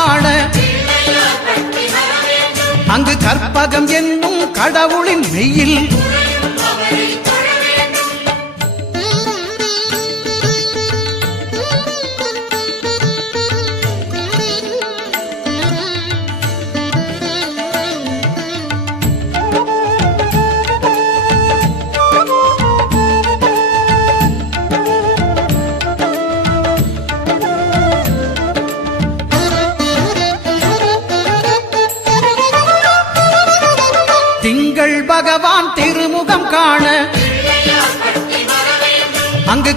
காண. அங்கு கற்பகம் என்னும் கடவுளின் மெய்யில்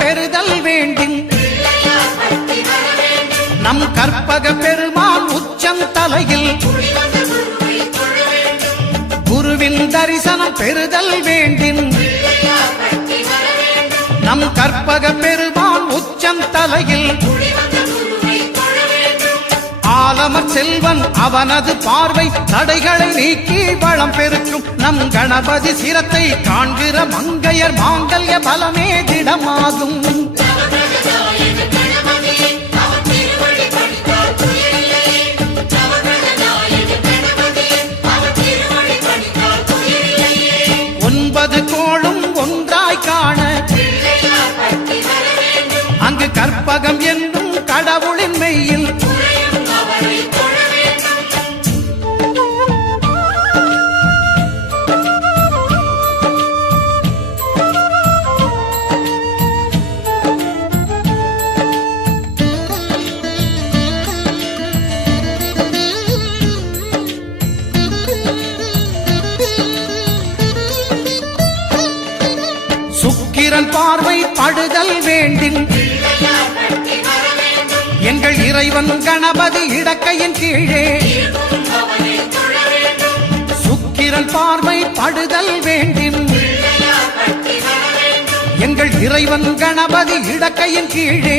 பெறுதல் வேண்டும் நம் கற்பக பெருமான் உச்சம் தலையில். குருவின் தரிசனம் பெறுதல் வேண்டும் நம் கற்பக பெருமான் உச்சம் தலையில். ஆலமர் செல்வன் அவனது பார்வை தடைகளை நீக்கி வளம் பெருக்கும். நம் கணபதி சிரத்தை காண்கிற மங்கையர் மாங்கல்ய பலமே திடமாகும். ஒன்பது கோளும் ஒன்றாய் காண அங்கு கற்பகம் என் படுதல் வேண்டின் எங்கள் இறைவன் கணபதி இடக்கையின் கீழே. சுக்கிரன் பார்வை படுதல் வேண்டின் எங்கள் இறைவன் கணபதி இடக்கையின் கீழே.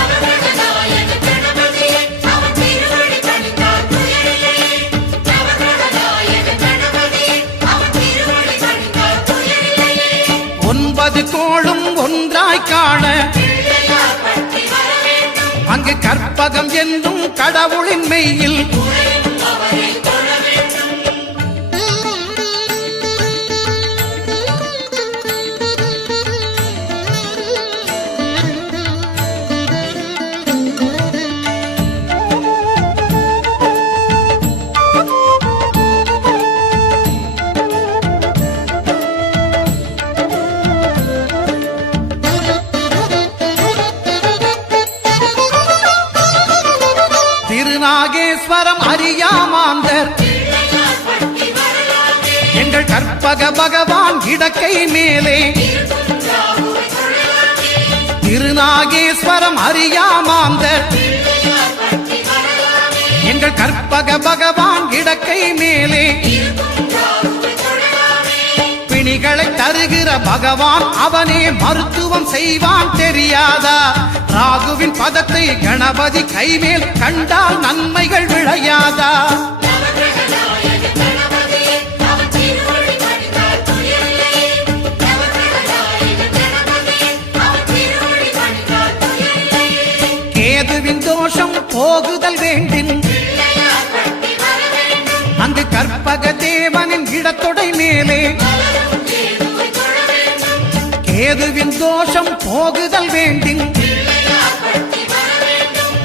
கற்பகம் என்னும் கடவுளின் மெய்யில் திருநாகேஸ்வரம் அறியாமாந்தர். எங்கள் கற்பக பகவான் இடக்கை மேலே. திருநாகேஸ்வரம் அறியாமாந்தர். எங்கள் கற்பக பகவான் இடக்கை மேலே. பிணிகளை தருகிற பகவான் அவனே மருத்துவம் செய்வான் தெரிய? ராகுவின் பதத்தை கணபதி கைமேல் கண்டால் நன்மைகள் விளையாதா? கேதுவின் தோஷம் போகுதல் வேண்டின் அங்கு கற்பக தேவனின் இடத்தொடை மேலே. கேதுவின் தோஷம் போகுதல் வேண்டின்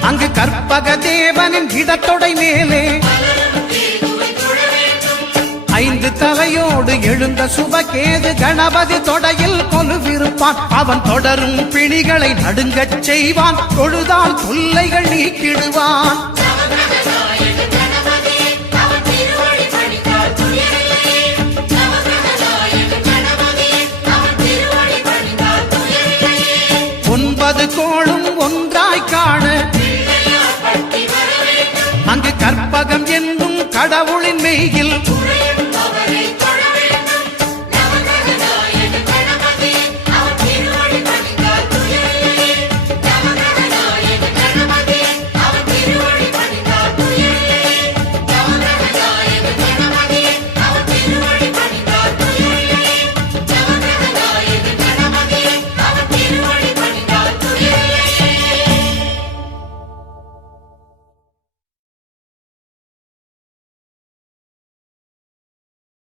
அங்கு கற்பக தேவனின் இடத்தொடை மேலே. ஐந்து தலையோடு எழுந்த சுபகேது கணபதி தொடையில் கொலுவிருப்பான். அவன் தொடரும் பிணிகளை நடுங்கச் செய்வான். தொழுதால் தொல்லைகள் நீக்கிடுவான்.